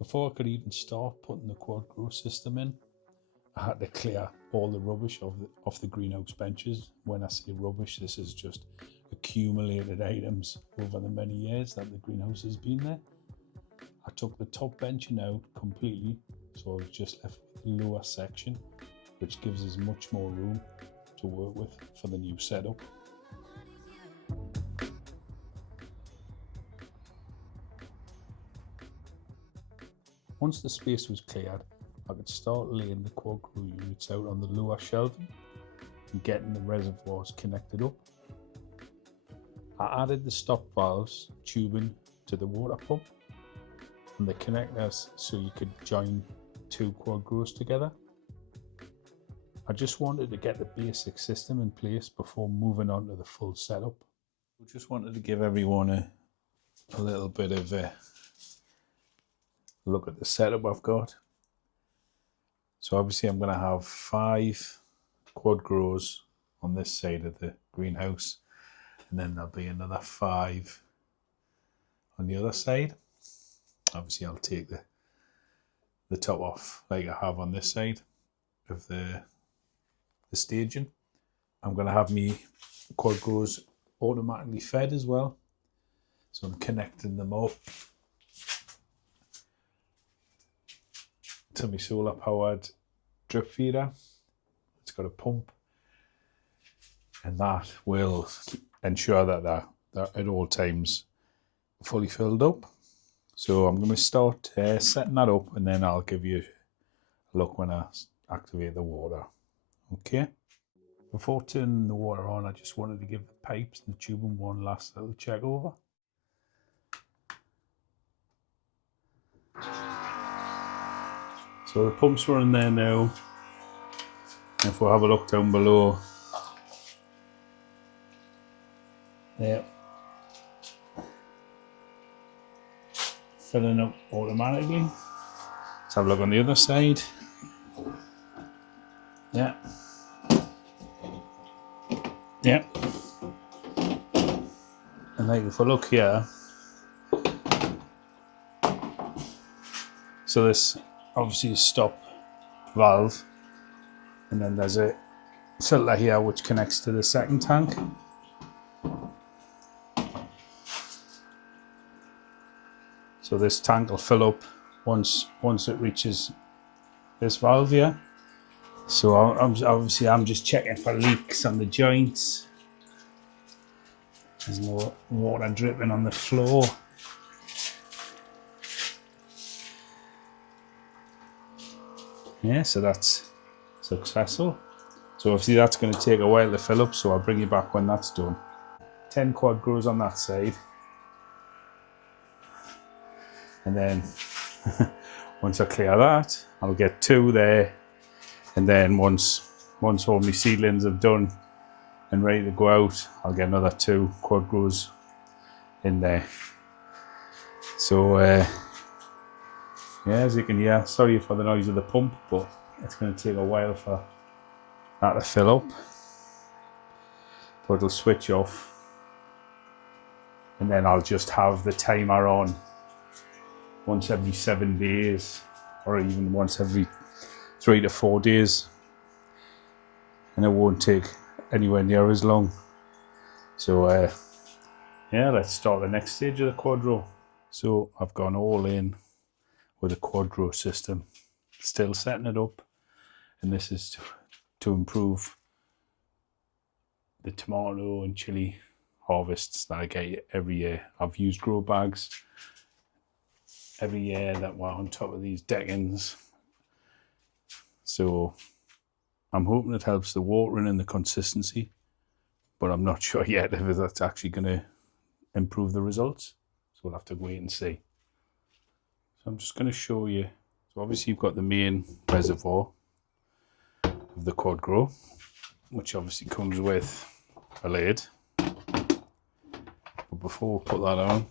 Before I could even start putting the QuadGrow system in, I had to clear all the rubbish off the greenhouse benches. When I say rubbish, this is just accumulated items over the many years that the greenhouse has been there. I took the top benching out completely, so I was just left with the lower section, which gives us much more room to work with for the new setup. Once the space was cleared, I could start laying the QuadGrow units out on the lower shelving and getting the reservoirs connected up. I added the stop valves tubing to the water pump and the connectors so you could join two QuadGrows together. I just wanted to get the basic system in place before moving on to the full setup. I just wanted to give everyone a little bit of a look at the setup I've got. So obviously I'm going to have 5 QuadGrows on this side of the greenhouse, and then there'll be another 5 on the other side. Obviously I'll take the top off like I have on this side of the staging. I'm going to have me QuadGrows automatically fed as well, so I'm connecting them up to my solar powered drip feeder. It's got a pump, and that will ensure that they're at all times fully filled up. So I'm going to start setting that up, and then I'll give you a look when I activate the water. Okay. Before turning the water on, I just wanted to give the pipes and the tubing one last little check over. So the pump's running there now. If we have a look down below, there, filling up automatically. Let's have a look on the other side. Yeah. Yeah. And like if I look here, so this obviously is stop valve, and then there's a filter here which connects to the second tank. So this tank will fill up once it reaches this valve here. So I'm just checking for leaks on the joints. There's no water dripping on the floor. Yeah, so that's successful. So obviously that's going to take a while to fill up, so I'll bring you back when that's done. 10 QuadGrows on that side. And then once I clear that, I'll get 2 there. And then once all my seedlings have done and ready to go out, I'll get another 2 QuadGrows in there. So yeah, as you can hear, sorry for the noise of the pump, but it's going to take a while for that to fill up. But it'll switch off, and then I'll just have the timer on once every 7 days, or even once every 3 to 4 days, and it won't take anywhere near as long. So yeah, let's start the next stage of the QuadGrow. So I've gone all in with a QuadGrow system, still setting it up, and this is to improve the tomato and chili harvests that I get every year. I've used grow bags every year that were on top of these deckings, so I'm hoping it helps the watering and the consistency, but I'm not sure yet if that's actually going to improve the results, so we'll have to wait and see. So I'm just going to show you. So obviously you've got the main reservoir of the QuadGrow, which obviously comes with a lid. But before we put that on,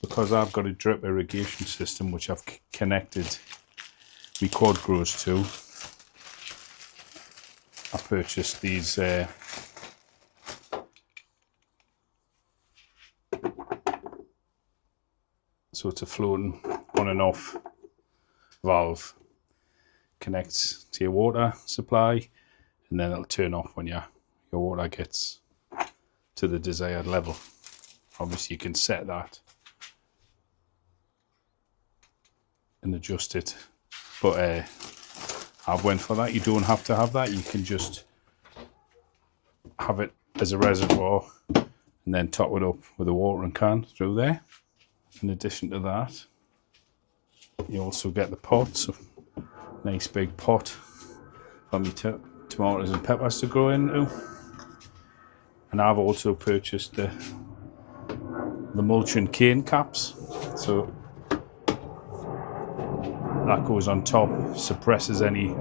because I've got a drip irrigation system which I've connected my QuadGrows to, I purchased these so it's a floating on and off valve connects to your water supply, and then it'll turn off when your water gets to the desired level. Obviously you can set that and adjust it, but I've went for that. You don't have to have that. You can just have it as a reservoir and then top it up with a watering can through there. In addition to that, you also get the pot, so nice big pot for me tomatoes and peppers to grow into. And I've also purchased the mulching cane caps, so that goes on top, suppresses any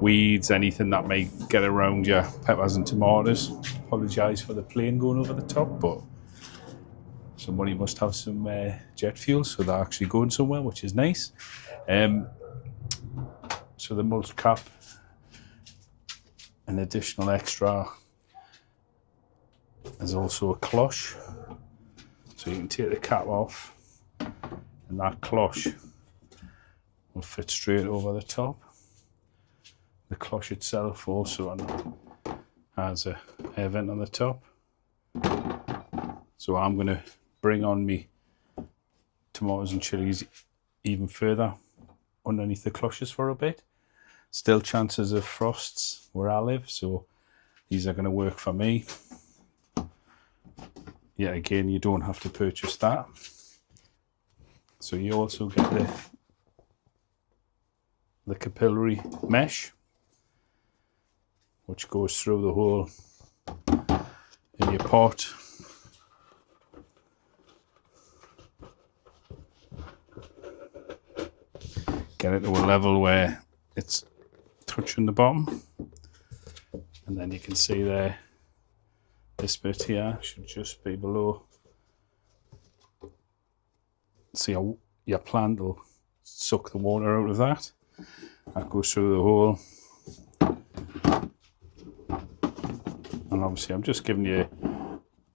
weeds, anything that may get around your peppers and tomatoes. Apologise for the plane going over the top, but somebody must have some jet fuel, so they're actually going somewhere, which is nice. So the mulch cap, an additional extra, there's also a cloche, so you can take the cap off and that cloche will fit straight over the top. The cloche itself also has a air vent on the top, so I'm going to bring on me tomatoes and chilies even further underneath the cloches for a bit. Still chances of frosts where I live, so these are going to work for me. Yet again, you don't have to purchase that. So you also get the capillary mesh, which goes through the hole in your pot. Get it to a level where it's touching the bottom, and then you can see there, this bit here should just be below. So your plant will suck the water out of that. That goes through the hole. And obviously I'm just giving you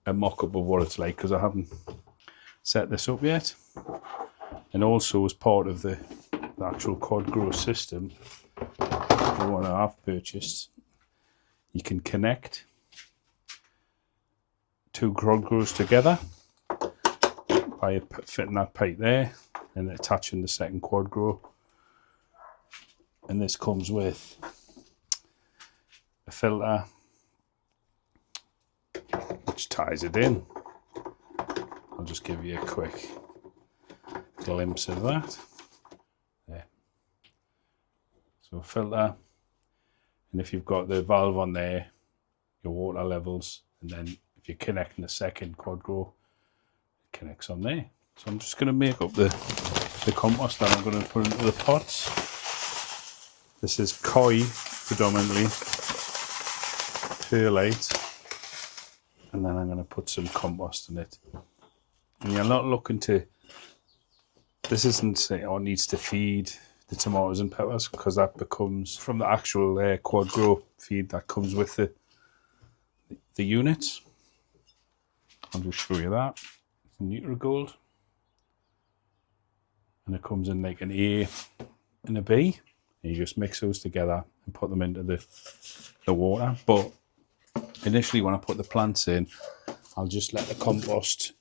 a mock-up of what it's like because I haven't set this up yet. And also as part of the actual QuadGrow system, the one I've purchased, you can connect two QuadGrows together by fitting that pipe there and attaching the second QuadGrow. And this comes with a filter which ties it in. I'll just give you a quick glimpse of that. There. So a filter, and if you've got the valve on there, your water levels, and then if you're connecting the second QuadGrow, it connects on there. So I'm just going to make up the compost that I'm going to put into the pots. This is koi predominantly, perlite, and then I'm going to put some compost in it. And you're not looking to, this isn't say, oh, needs to feed the tomatoes and peppers, because that becomes from the actual QuadGrow feed that comes with the units. I'll just show you that. It's Nutrigold. And it comes in like an A and a B. And you just mix those together and put them into the water. But initially when I put the plants in, I'll just let the compost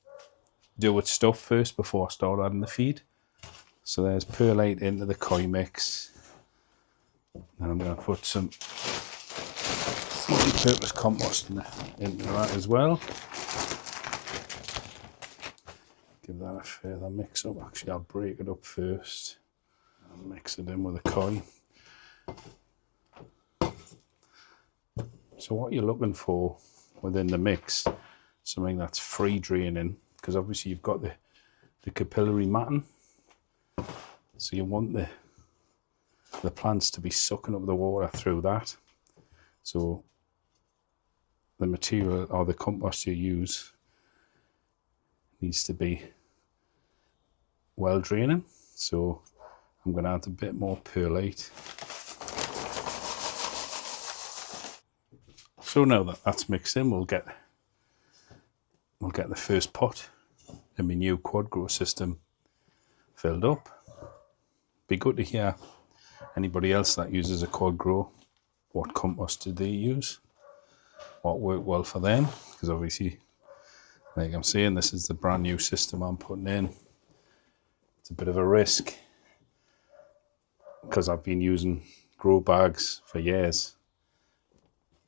do its stuff first before I start adding the feed. So there's perlite into the koi mix. And I'm going to put some multi-purpose compost into that as well. Give that a further mix up. Actually, I'll break it up first and mix it in with the koi. So what you're looking for within the mix, something that's free draining, because obviously you've got the capillary matting. So you want the plants to be sucking up the water through that. So the material or the compost you use needs to be well draining. So I'm going to add a bit more perlite. So now that that's mixed in, we'll get the first pot in my new QuadGrow system filled up. be good to hear anybody else that uses a QuadGrow, what compost did they use, what worked well for them, because obviously, like I'm saying, this is the brand new system I'm putting in. It's a bit of a risk because I've been using grow bags for years,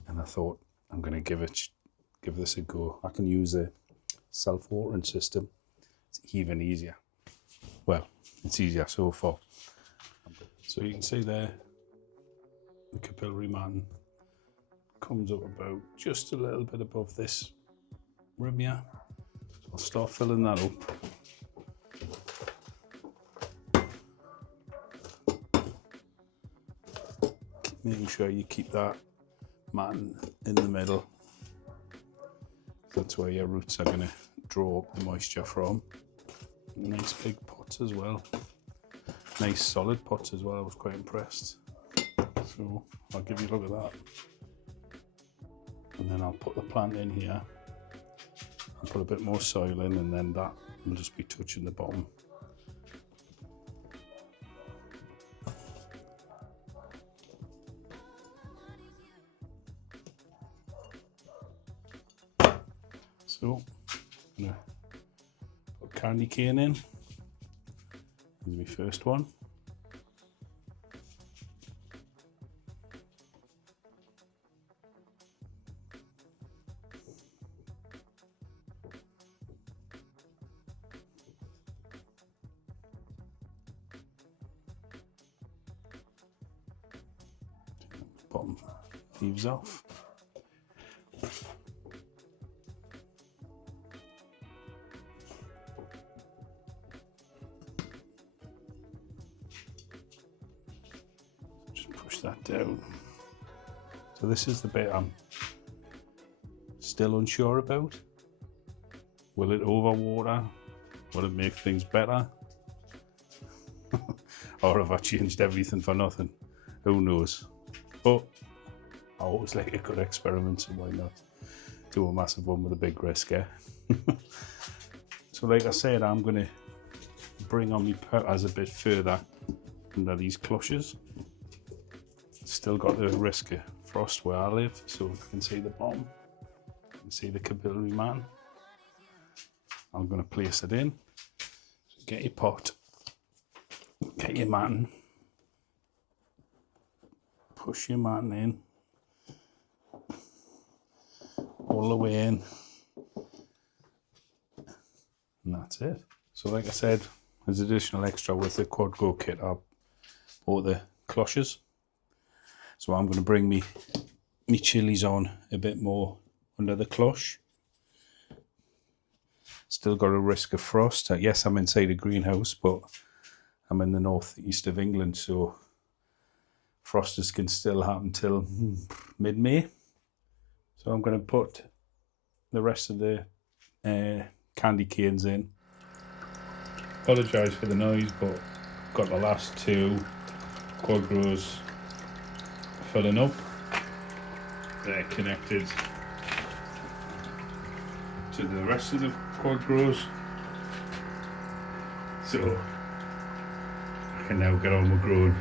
and I thought I'm going to give this a go. I can use a self-watering system. It's even easier. Well, it's easier so far. So you can see there, the capillary mat comes up about just a little bit above this rim here. So I'll start filling that up. Making sure you keep that matting in the middle. That's where your roots are going to draw up the moisture from. Nice big pots as well. Nice solid pots as well. I was quite impressed. So I'll give you a look at that. And then I'll put the plant in here. I'll put a bit more soil in, and then that will just be touching the bottom. So I'm going to put candy cane in. This is my first one. Bottom leaves off. Just push that down. So this is the bit I'm still unsure about. Will it overwater? Will it make things better? Or have I changed everything for nothing? Who knows? But I always like a good experiment, so why not do a massive one with a big risk, eh? So like I said, I'm going to bring on my potters a bit further under these cloches. Still got the risk of frost where I live, so you can see the bottom, you can see the capillary mat. I'm going to place it in. So get your pot, get your matting, push your matting in, all the way in, and that's it. So like I said, as additional extra with the QuadGrow kit, I bought the cloches. So I'm going to bring me chilies on a bit more under the cloche. Still got a risk of frost. Yes, I'm inside a greenhouse, but I'm in the northeast of England, so frosters can still happen till mid-May. So I'm going to put the rest of the candy canes in. Apologise for the noise, but got the last two QuadGrows filling up. They're connected to the rest of the QuadGrows, so I can now get on with growing.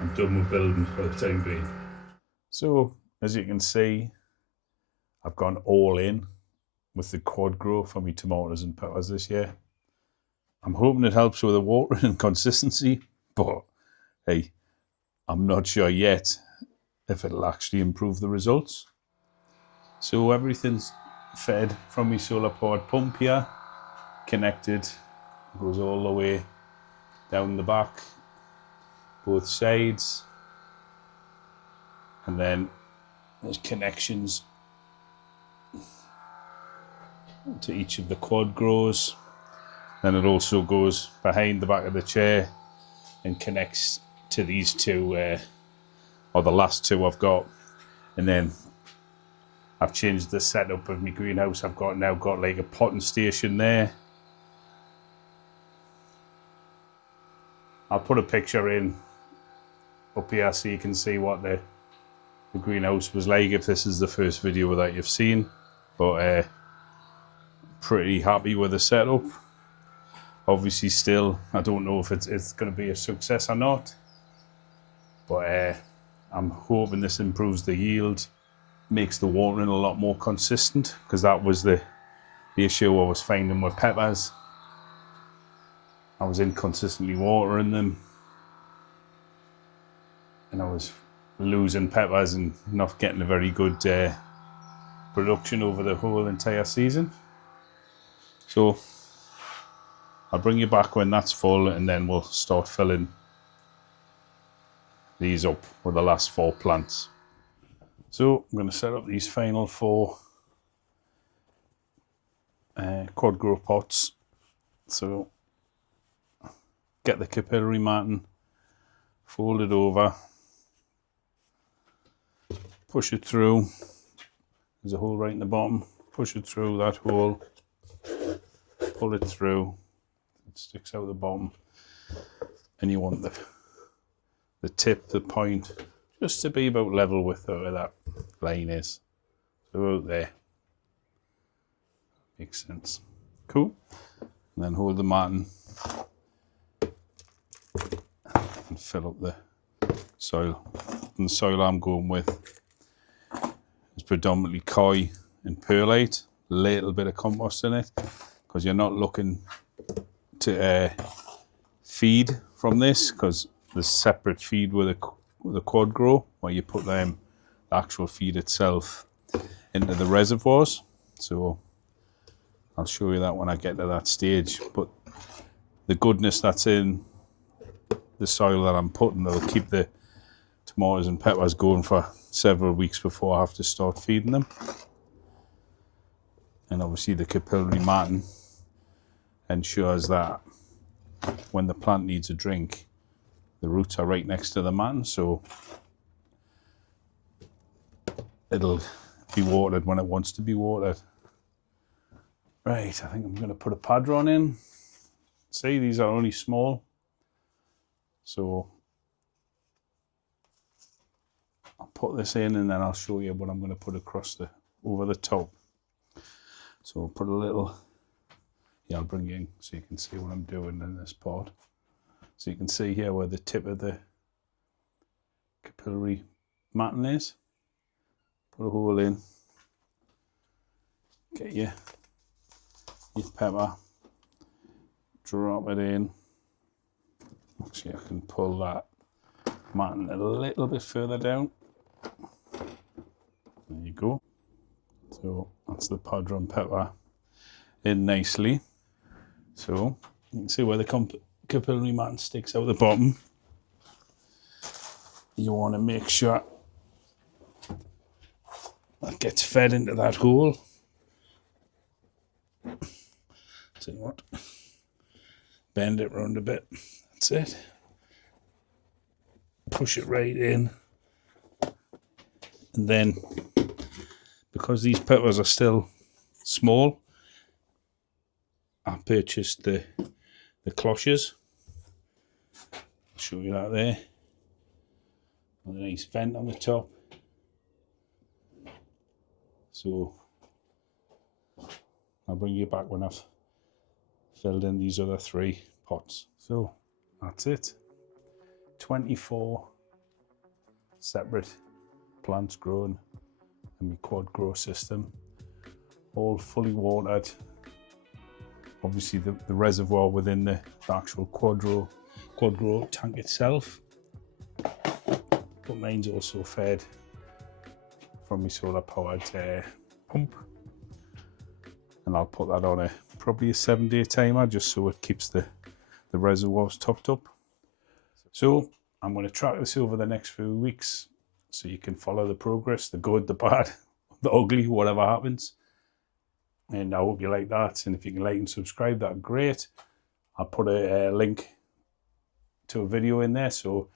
I'm done with building for the time being. So as you can see, I've gone all in with the QuadGrow for my tomatoes and peppers this year. I'm hoping it helps with the watering and consistency, but hey, I'm not sure yet if it'll actually improve the results. So everything's fed from my solar powered pump here, connected, goes all the way down the back, both sides, and then there's connections to each of the QuadGrows. Then it also goes behind the back of the chair and connects to these two, or the last two I've got. And then I've changed the setup of my greenhouse. I've now got like a potting station there. I'll put a picture in up here so you can see what the greenhouse was like if this is the first video that you've seen. But pretty happy with the setup. Obviously still, I don't know if it's going to be a success or not, but I'm hoping this improves the yield, makes the watering a lot more consistent, because that was the issue I was finding with peppers. I was inconsistently watering them, and I was losing peppers and not getting a very good production over the whole entire season. So I'll bring you back when that's full, and then we'll start filling these up with the last 4 plants. So I'm going to set up these final 4 QuadGrow pots. So get the capillary matting, fold it over, push it through. There's a hole right in the bottom. Push it through that hole, pull it through. It sticks out the bottom, and you want the tip, the point, just to be about level with where that line is. So out there. Makes sense. Cool. And then hold the matting and fill up the soil. And the soil I'm going with is predominantly coy and perlite, a little bit of compost in it, because you're not looking to feed from this, because there's separate feed with the QuadGrow, where you put the actual feed itself into the reservoirs. So I'll show you that when I get to that stage. But the goodness that's in the soil that I'm putting, that'll keep the tomatoes and peppers going for several weeks before I have to start feeding them. And obviously the capillary matting ensures that when the plant needs a drink, the roots are right next to the matting, so it'll be watered when it wants to be watered. Right, I think I'm going to put a padron in. See, these are only small, so I'll put this in, and then I'll show you what I'm going to put across over the top. So I'll put a little, I'll bring you in so you can see what I'm doing in this pot. So you can see here where the tip of the capillary matting is. Put a hole in, get your pepper, drop it in. Actually, I can pull that matting a little bit further down. There you go. So that's the padron pepper in nicely. So you can see where the capillary matting sticks out the bottom. You want to make sure that gets fed into that hole. See what? Bend it round a bit. That's it. Push it right in. And then, because these peppers are still small, I purchased the cloches. I'll show you that there. With a nice vent on the top. So I'll bring you back when I've filled in these other 3 pots. So that's it. 24 separate plants grown in my QuadGrow system, all fully watered. Obviously the reservoir within the actual QuadGrow tank itself, but mine's also fed from my solar powered pump, and I'll put that on probably a 7-day timer, just so it keeps the reservoirs topped up. So I'm going to track this over the next few weeks, so you can follow the progress, the good, the bad, the ugly, whatever happens. And I hope you like that, and if you can like and subscribe, that's great. I'll put a link to a video in there so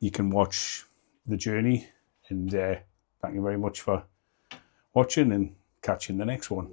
you can watch the journey. And thank you very much for watching, and catch you in the next one.